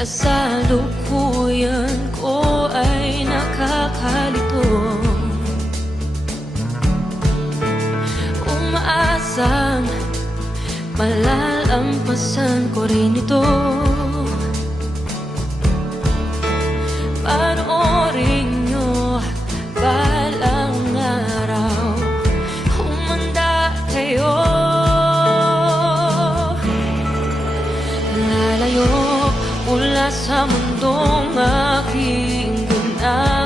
kasalukuyan ko ay nakakalito. Umaasang malalampasan ko rin ito. Panoorin nyo balang araw, humanda kayo. Lalayo mula sa mundong aking ginagalawan.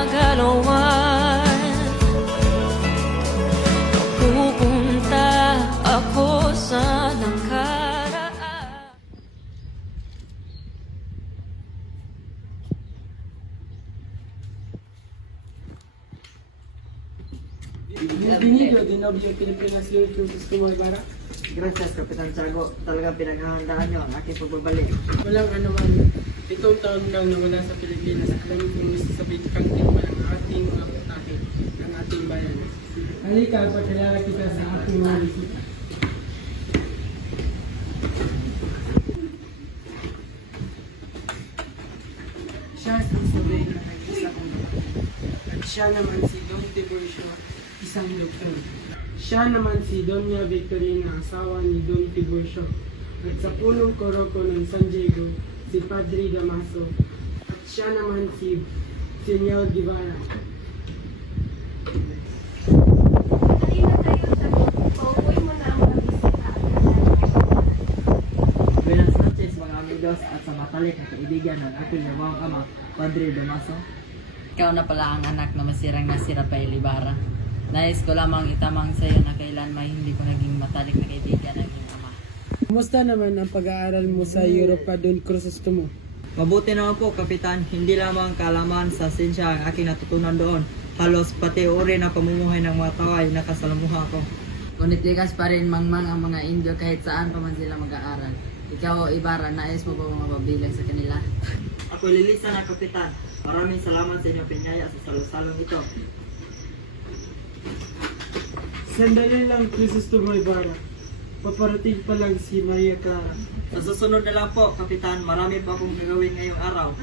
Pupunta ako sa nakaraan. Bienvenido de Novio Pilipinas Youth Cruises Tumoy Bara. Gracias, Kapitan Tiago. Talagang pinaghahandaan niyo ang aking pagbabalik. Walang anuman. Itong taon lang na wala sa Pilipinas. Alam kong sasabihin kang tikman ang ating mga putahe ng ating bayan. Halika, pagkilala kita sa ating mga bisita. Siya si Isabel na nag-isa kong at siya naman si Don Tiburcio, isang doktor. Siya naman si Doña Victorina, asawa ni Don Tiburcio. At sa punong koroko ng San Diego, si Padre Damaso. At siya naman si Señor Guevara. Buenas noches, mga amigos at sa matalik na kaibigan ng aking nawang ama, Padre Damaso. Ikaw na pala ang anak na masirang na si Rafael Ibarra. Nais ko lamang itamang sa iyo na kailan may hindi ko naging matalik na kaibigan ng iyong ama. Kumusta naman ang pag-aaral mo sa Europa Don Crisostomo? Mabuti naman po, Kapitan. Hindi lamang kaalaman sa sinsya ang aking natutunan doon. Halos pati uri ng pamumuhay ng mga tao ay nakasalamuha ko. Ngunit likas pa rin mangmang ang mga Indio kahit saan pa man sila mag-aaral. Ikaw o Ibarra, nais mo ba mapabilang sa kanila? Ako lilisa na, Kapitan. Maraming salamat sa inyong pinyaya sa salusalong ito. Sandali lang, Crisostomo Ibarra. Paparating pa lang si Maria Clara. Sa susunod na lang po, Kapitan. Marami pa akong gagawin ngayong araw.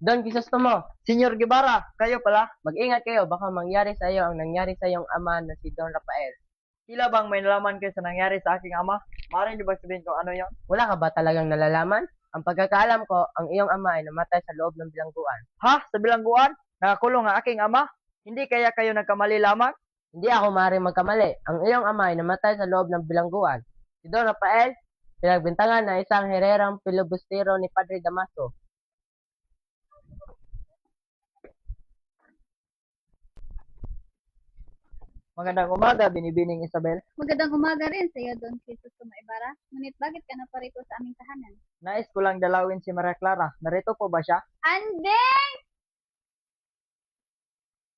Don Crisostomo, Senyor Guevara, kayo pala. Mag-ingat kayo, baka mangyari sa iyo ang nangyari sa iyong ama na si Don Rafael. Tila bang may nalaman kayo sa nangyari sa aking ama? Maaari niyo ba sabihin kung ano yon? Wala ka ba talagang nalalaman? Ang pagkakaalam ko, ang iyong ama ay namatay sa loob ng bilangguan. Ha? Sa bilangguan? Nakakulong ang aking ama? Hindi kaya kayo nagkamali lamang? Hindi ako maaaring magkamali. Ang iyong ama ay namatay sa loob ng bilangguan. Si Don Rafael, pinagbintangan na isang hererang pilibustero ni Padre Damaso. Magandang umaga, Binibining Isabel. Magandang umaga rin sa iyo, Don Crisostomo Ibarra. Ngunit bakit ka na parito sa aming tahanan? Nais ko lang dalawin si Maria Clara. Narito po ba siya? Andeng!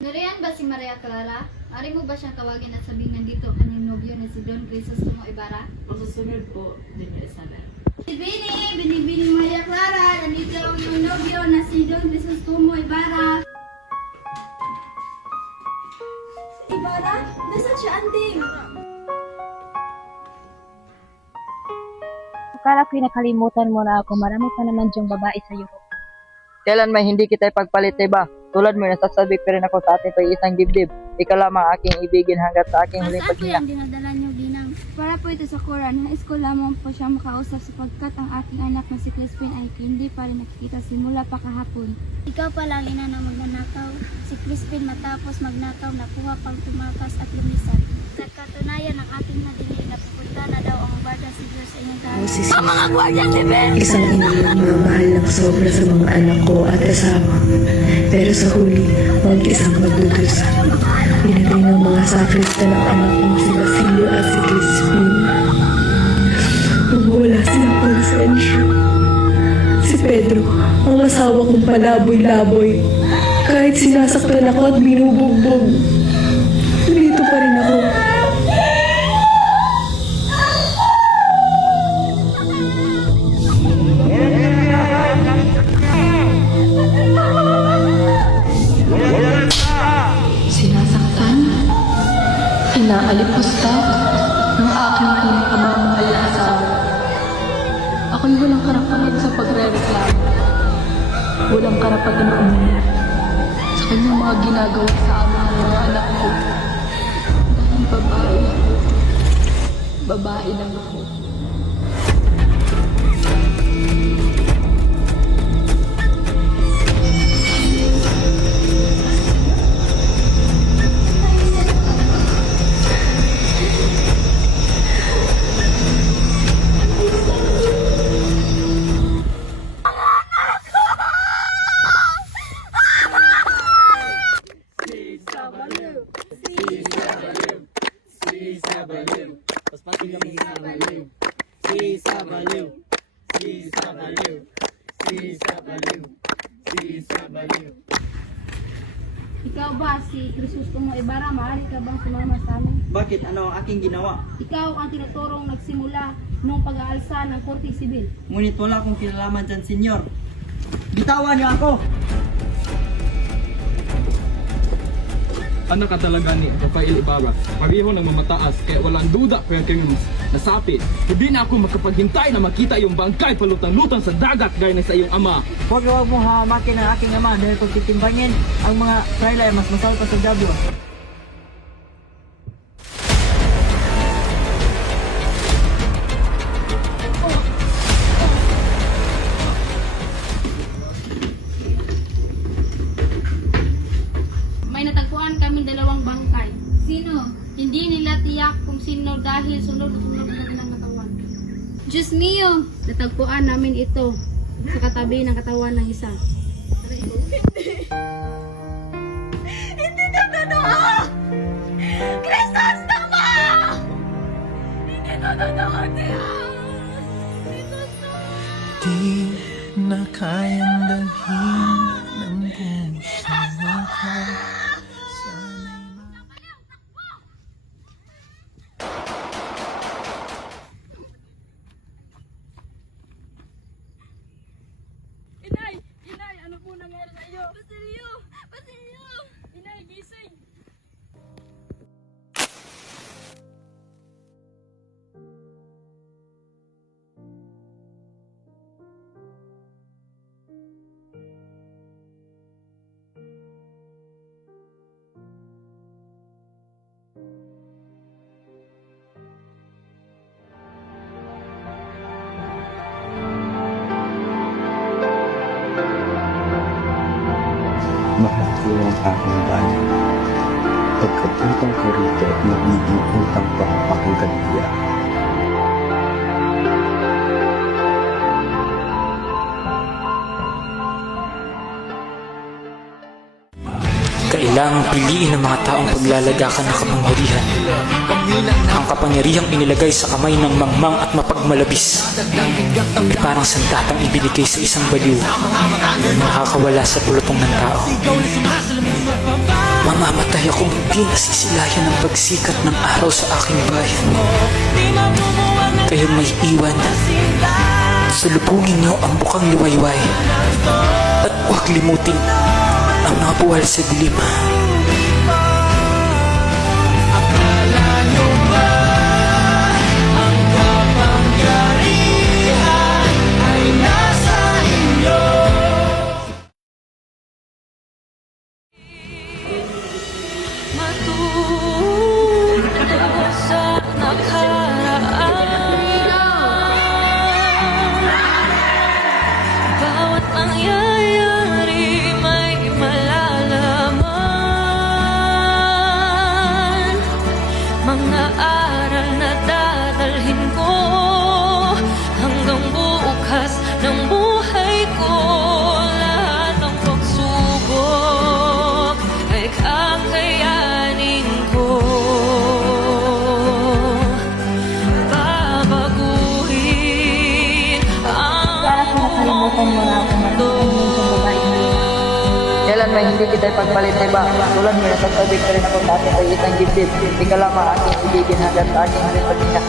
Nariyan ba si Maria Clara? Ari mo ba siyang tawagin at sabihin nandito ang kanyang nobyo na si Don Crisostomo Ibarra? Masusunod po, Doña Isabel. Binibining Maria Clara, nandito ang iyong nobyo na si Don Crisostomo Ibarra. Ibarra? Nasaan siya, Andeng? Akala ko'y nakalimutan mo na ako. Marami pa naman diyang babae sa Europe. Kailan may hindi kita ipagpalit, diba? Tulad mo, nasasabi pa rin ako sa atin pa isang dibdib. Ikaw lamang aking ibigin hanggat sa aking huling Saan po paghinga. yung dinadala niyo, Ginang? Para po ito sa Quran. Nais ko lamang po siya makausap sapagkat ang aking anak na si Crispin ay hindi pa rin nakikita simula pa kahapon. Ikaw pa lang ina na magnanakaw. Si Crispin matapos magnakaw nakuha pang tumakas at lumisan. Sa katunayan ng ating nadinig na pupunta na daw ang Guardia Civil sa inyong tahanan. Ang mga Guardia Civil! Isang ina na magmamahal ng sobra sa mga anak ko at asawa. Pero sa huli, mag-isang madudusa. Pinatay ng mga sakrista ng anak kong si Basilio at si Crispin. Wala silang konsensya. Si Pedro, ang asawa kong palaboy-laboy. Kahit sinasaktan ako at binubugbog, dito pa rin ako. Sinasaktan, inaalipusta ng aking pinakamamahal na asawa. Ako'y walang walang karapatan na umunod sa kanyang mga ginagawa sa aming mga anak ko. Dahil babae ako. Babae lang ako. Ikaw ba, si Crisostomo Ibarra, maaari ka bang sumama sa amin? Bakit? Ano ang aking ginawa? Ikaw ang tinuturong nagsimula nung pag-aalsa ng Korte Sibil. Ngunit wala akong kinalaman dyan, senyor. Bitawan niyo ako! Anak ka talaga ni Rafael Ibarra. Pareho nang mamataas kaya walang duda kaya kayo nasapi. Hindi na ako makapaghintay na makita yung bangkay palutang-lutang sa dagat gaya ng sa iyong ama. Huwag mong hamakin ang aking ama dahil kung titimbangin ang mga trailer mas masal pa sa diablo. May natagpuan kami dalawang bangkay. Sino? Hindi nila tiyak kung sino dahil sunod-sunod na nilang katawan. Diyos mio! Natagpuan namin ito sa katabi ng katawan ng isa. Hindi na totoo! Kristos tama! Hindi na totoo niya! Di na kayang dalhin ng puso ako. Inay! Inay! Ano po nangyari sa iyo? Basilio! Basilio! Inay, gising! Mahal ko ang aking bayan. Pagkapuntang ko rito at magiging utang pa ang aking kanila. Kailangang piliin ng mga taong paglalagakan ng kapangyarihan. Ang kapangyarihang inilagay sa kamay ng mangmang at mapagmalabis ay parang sandatang ibinigay sa isang baliw na nakakawala sa pulupong ng tao. Mamamatay akong hindi nasisilayan ng pagsikat ng araw sa aking bayan. Kayo may iwan. Sulubungin niyo ang bukang liwayway at huwag limutin ang mga buwal sa dilim. Matuto sa nakaraan. Bawat pangyayari may malalaman. Mga aral na dadalhin ko hanggang bukas ng buhay ko. Lahat ng pagsubok ay kakayanin ko. Babaguhin ang mundo. Kailan may hindi kita ipagpalit na iba? Tulad mo na pagkabig ka rin ako dati ay itang dibdib. Hindi ka lamang aking ibigin hanggang sa aking rin pagkina.